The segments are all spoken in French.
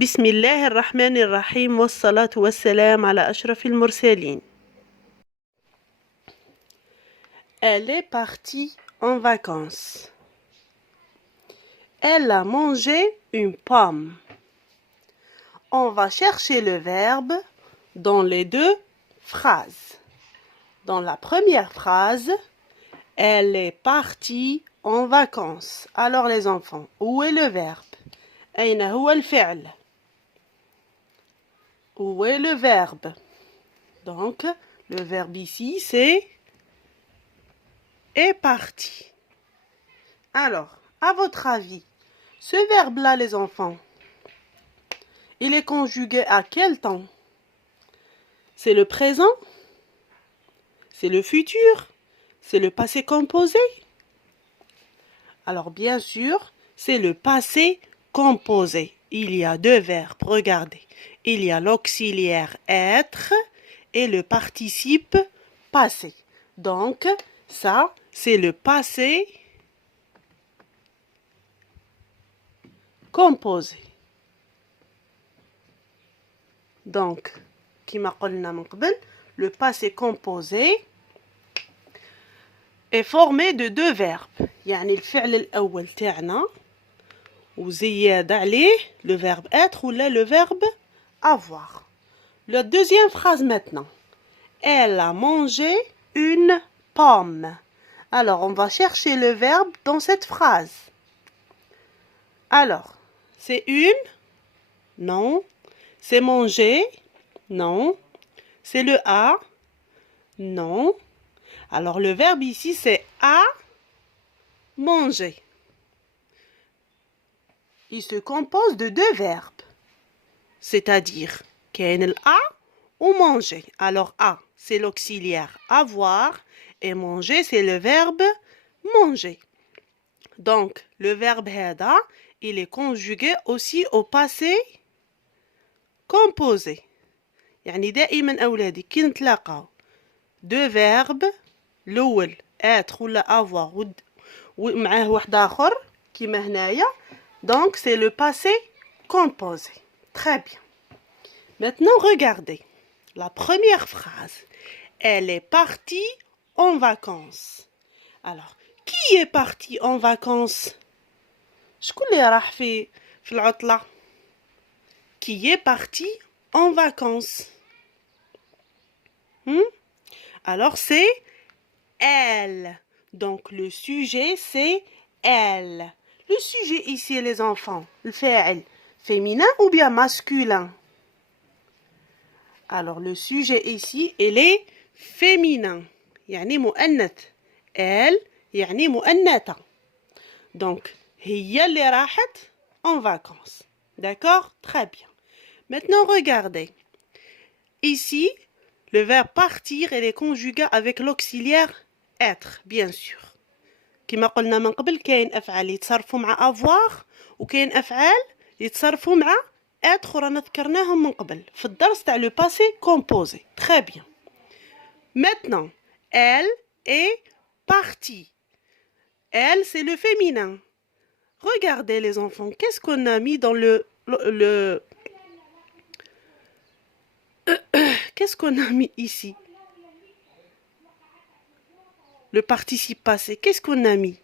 بسم الله الرحمن الرحيم والصلاة والسلام على أشرف المرسلين. Elle est partie en vacances. Elle a mangé une pomme. On va chercher le verbe dans les deux phrases. Dans la première phrase, elle est partie en vacances. Alors les enfants, où est le verbe? أين هو الفعل? Où est le verbe? Donc, le verbe ici, c'est est parti. Alors, à votre avis, ce verbe-là, les enfants, il est conjugué à quel temps? C'est le présent? C'est le futur? C'est le passé composé? Alors, bien sûr, c'est le passé composé. Il y a deux verbes, regardez. Il y a l'auxiliaire être et le participe passé. Donc, ça, c'est le passé composé. Donc, كما قلنا من قبل, le passé composé est formé de deux verbes. يعني الفعل الأول تاعنا وزيادة عليه le verbe être ou le verbe avoir. La deuxième phrase maintenant. Elle a mangé une pomme. Alors, on va chercher le verbe dans cette phrase. Alors, c'est une? Non. C'est manger? Non. C'est le a? Non. Alors, le verbe ici, c'est a manger. Il se compose de deux verbes. C'est-à-dire, كاين الأ ou manger. Alors, a, c'est l'auxiliaire avoir et manger, c'est le verbe manger. Donc, le verbe هذا, il est conjugué aussi au passé composé. يعني دائما أولادي كي نتلاقاو deux verbes الأول être ولا avoir ومعاه واحد آخر كيما هنايا. Donc, c'est le passé composé. Très bien. Maintenant, regardez. La première phrase. Elle est partie en vacances. Alors, qui est parti en vacances? شكون اللي راح في العطلة? Qui est parti en vacances? Alors, c'est elle. Donc, le sujet, c'est elle. Le sujet ici, les enfants, le فاعل, féminin ou bien masculin? Alors, le sujet ici, il est féminin. يعني مؤنث. Elle, يعني مؤنثة. Donc, هي اللي راحت en vacances. D'accord? Très bien. Maintenant, regardez. Ici, le verbe partir, il est conjugué avec l'auxiliaire être, bien sûr. كما قلنا من قبل كاين أفعال يتصرفوا مع avoir وكاين أفعال يتصرفوا مع être رانا ذكرناهم من قبل في الدرس تاع le passé composé. Très bien. Maintenant, elle est partie. Elle, c'est le féminin. Regardez les enfants, qu'est-ce qu'on a mis dans Qu'est-ce qu'on a mis ici? Le participe passé, qu'est-ce qu'on a mis?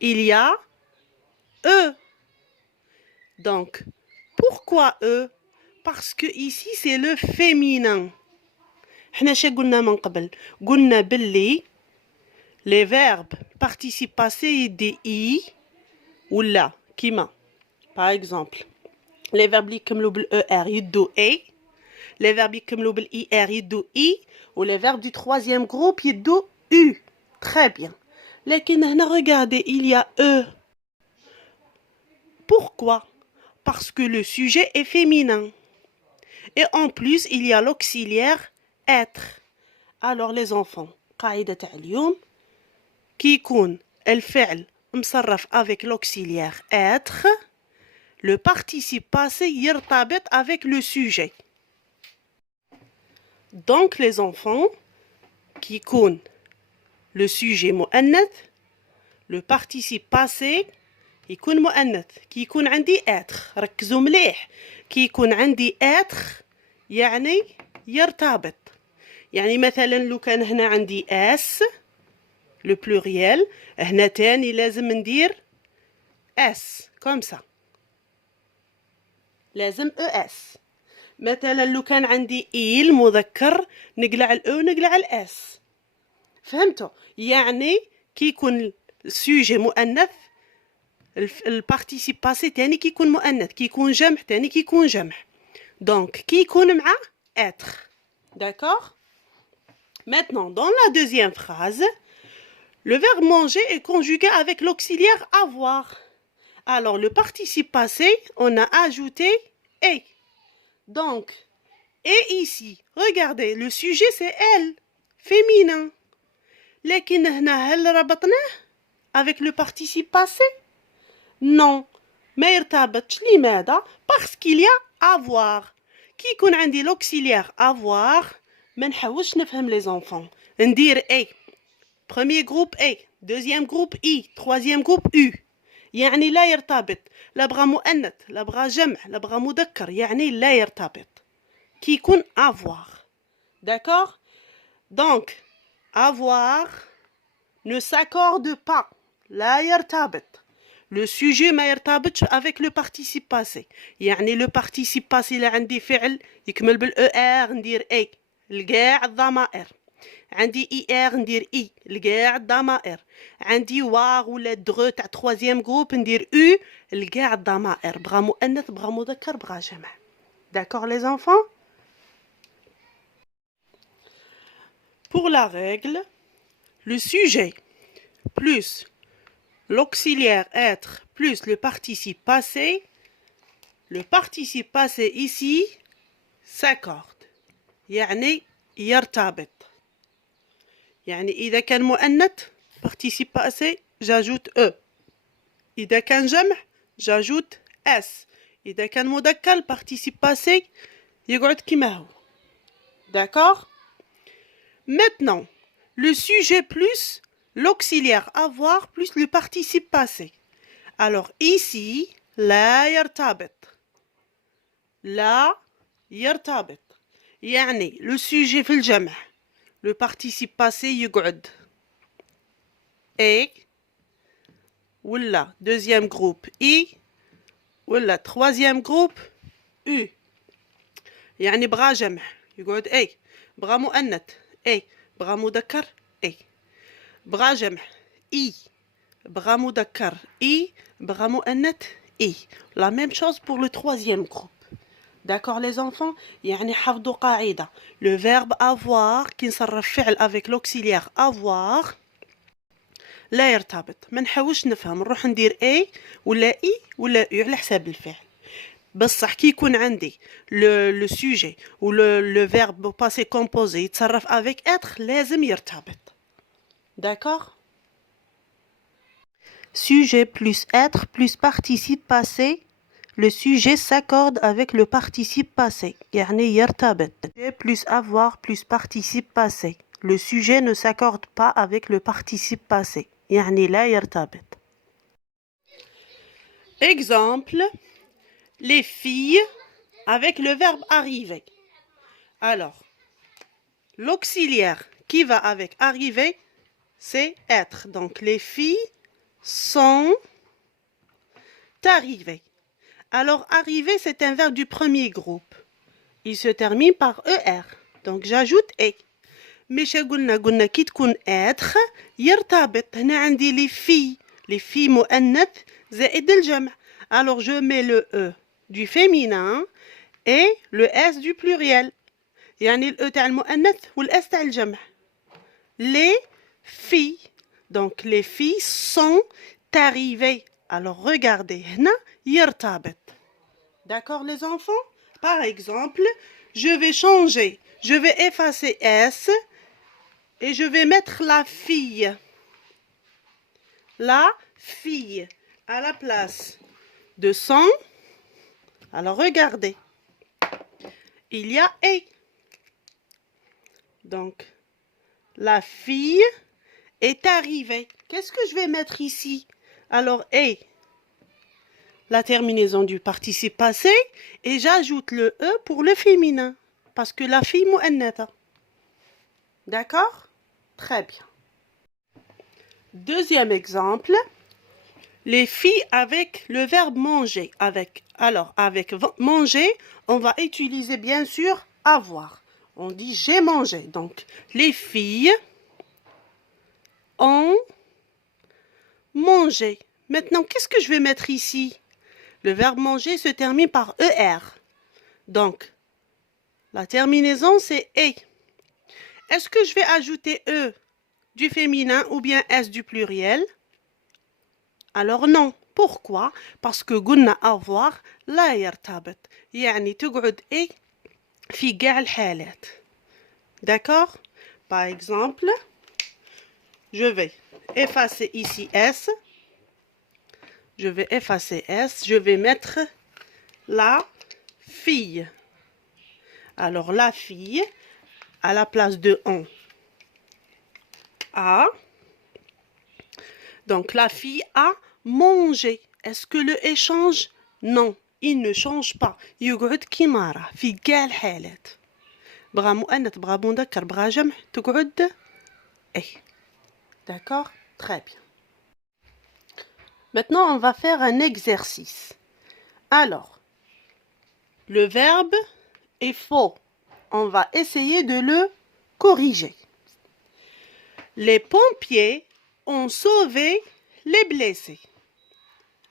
Il y a E. Donc, pourquoi E? Parce que ici, c'est le féminin. حنا شا قلنا من قبل؟ قلنا باللي les verbes participe passé يدي I ولا كيما par exemple les verbes اللي يكملوا بالER يدوا A, les verbes يكملوا بالIR يدوا I ou les verbes du troisième groupe يدوا U. Très bien. لكن هنا regardez, il y a E. Pourquoi? Parce que le sujet est féminin. Et en plus, il y a l'auxiliaire être. Alors les enfants, قاعدة تاع اليوم كي يكون الفعل مصرف avec l'auxiliaire être, le participe passé يرتبط avec le sujet. Donc les enfants, كي يكون le sujet مؤنث, le participe passé يكون مؤنث. كي يكون عندي اتر، ركزوا مليح، كي يكون عندي اتر يعني يرتبط. يعني مثلا لو كان هنا عندي اس لو بلوريال، هنا تاني لازم ندير اس كوم سا، لازم او اس. مثلا لو كان عندي إيل مذكر نقلع الأو نقلع الأس. فهمتوا؟ يعني كي يكون سوجي مؤنث البارتيسيب باسي تاني كي يكون مؤنث، كي يكون جمع تاني كي يكون جمع. دونك كي يكون مع être. D'accord? Maintenant, dans la deuxième phrase, le verbe manger est conjugué avec l'auxiliaire avoir. Alors, le participe passé, on a ajouté et. Donc, et ici, regardez, le sujet c'est elle, féminin. لكن هنا هل ربطناه avec le participe passé? Non, ما يرتبطش. لماذا؟ parce qu'il y a avoir. كي يكون عندي l'auxiliaire avoir ما نحاولش نفهم les enfants. ندير A. Premier groupe A, deuxième groupe I, troisième groupe U. يعني لا يرتبط. لا بغا مؤنث لا بغا جمع لا بغا مذكر، يعني لا يرتبط. كي يكون avoir. D'accord? Donc, avoir ne s'accorde pas. لا يرتبط. Le sujet ما يرتبطش avec le participe passé. يعني le participe passé اللي عندي فعل يكمل بالER ندير A لكاع الضمائر. عندي ER ندير I لكاع الضمائر. عندي واغ ولا دغو تاع troisième groupe ندير U لكاع الضمائر، بغا مؤنث بغا مذكر بغا جمع. D'accord les enfants? Pour la règle, le sujet plus l'auxiliaire être plus le participe passé ici s'accorde. يعني يرتبط. يعني إذا كان مؤنث participe passé j'ajoute E. إذا كان جمع j'ajoute S. إذا كان مذكر participe passé يقعد كما هو. D'accord? Maintenant, le sujet plus l'auxiliaire avoir plus le participe passé. Alors ici, لا يرتبط. لا يرتبط. يعني le sujet في الجمع le participe passé يقعد A ولا deuxième groupe I ولا troisième groupe U. يعني بغا جمع يقعد A، بغا مؤنث A، بغا مذكر A، بغا جمع I، بغا مذكر I، بغا مؤنث I. La même chose pour le troisième groupe. D'accord les enfants? يعني حفظوا قاعدة. Le verbe avoir كي نصرف فعل avec l'auxiliaire avoir لا يرتبط. ما نحاولش نفهم، نروح ندير A ولا I ولا U على حساب الفعل. بصح كي يكون عندي le sujet ou le verbe au passé composé يتصرف avec être لازم يرتبط. D'accord? Sujet plus être plus participe passé. Le sujet s'accorde avec le participe passé. يعني يرتبط. Sujet plus avoir plus participe passé. Le sujet ne s'accorde pas avec le participe passé. يعني لا يرتبط. Exemple, les filles avec le verbe arriver. Alors, l'auxiliaire qui va avec arriver, c'est être. Donc, les filles sont arrivées. Alors, arriver, c'est un verbe du premier groupe. Il se termine par ER. Donc, j'ajoute E. مش قلنا كي تكون être يرتبط. هنا عندي les filles مؤنث زائد الجمع. Alors, je mets le E du féminin et le S du pluriel. يعني ال E تاع المؤنث وال S تاع الجمع. Les filles. Donc, les filles sont arrivées. Alors, regardez, هنا يرتبط. D'accord les enfants? Par exemple, je vais changer. Je vais effacer S et je vais mettre la fille. La fille à la place de son. Alors regardez. Il y a et. Donc, la fille est arrivée. Qu'est-ce que je vais mettre ici? Alors, et. la terminaison du participe passé et j'ajoute le E pour le féminin. Parce que la fille mu'annatha. D'accord? Très bien. Deuxième exemple. Les filles avec le verbe manger. Alors, avec manger, on va utiliser bien sûr avoir. On dit j'ai mangé. Donc, les filles ont mangé. Maintenant, qu'est-ce que je vais mettre ici? Le verbe manger se termine par ER. Donc, la terminaison, c'est E. Est-ce que je vais ajouter E du féminin ou bien S du pluriel? Alors non. Pourquoi? Parce que قلنا avoir لا يرتبط. يعني تقعد إيه في كاع الحالات. D'accord? Par exemple, je vais effacer ici S. Je vais effacer S. Je vais mettre la fille. Alors la fille, à la place de on, a. Donc la fille a mangé. Est-ce que le E change? Non, il ne change pas. يقعد كيما راه في كاع الحالات. بغا مؤنث بغا مذكر بغا جمع تقعد اي. D'accord? Très bien. Maintenant, on va faire un exercice. Alors, le verbe est faux. On va essayer de le corriger. Les pompiers ont sauvé les blessés.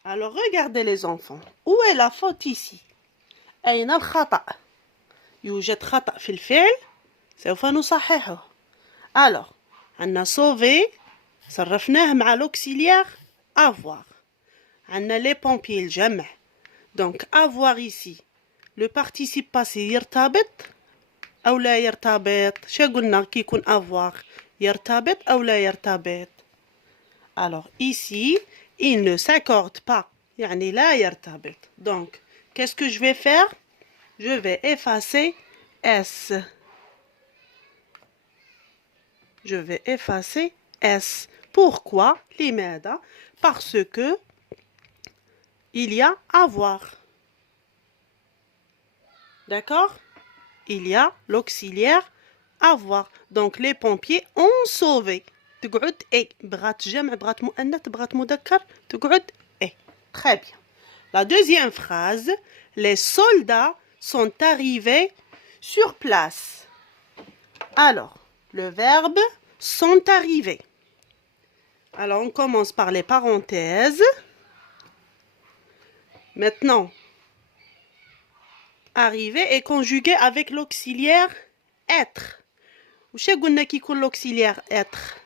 Alors, regardez les enfants. Où est la faute ici? أين الخطأ؟ يوجد خطأ في الفعل سوف نصححه. Alors, عندنا sauver صرفناه مع l'auxiliaire avoir. عندنا les pompiers الجمع. Donc, avoir ici. Le participe passé يرتبط أو لا يرتبط؟ شو قلنا كي يكون avoir يرتبط أو لا يرتبط؟ Alors, ici, il ne s'accorde pas. يعني لا يرتبط. Donc, qu'est-ce que je vais faire? Je vais effacer S. Je vais effacer S. Pourquoi? لماذا? Parce que il y a avoir. D'accord? Il y a l'auxiliaire avoir. Donc les pompiers ont sauvé. تقعد إيه. بغات جمع بغات مؤنث بغات مذكر تقعد إيه. Très bien. La deuxième phrase. Les soldats sont arrivés sur place. Alors, le verbe sont arrivés. Alors, on commence par les parenthèses. Maintenant, arriver est conjugué avec l'auxiliaire être. Où est قلنا qui يكون l'auxiliaire être?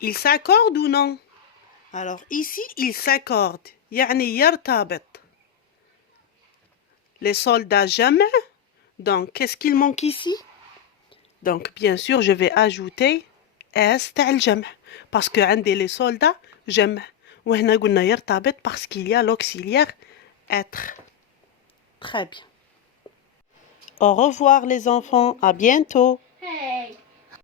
Il s'accorde ou non? Alors, ici, il s'accorde. يعني يرتبط. Les soldats جمع. Donc, qu'est-ce qu'il manque ici? Donc, bien sûr, je vais ajouter S تاع الجمع. Parce que عندي les soldats جمع. وهنا قلنا يرتبط parce qu'il y a l'auxiliaire être. Très bien. Au revoir les enfants, à bientôt.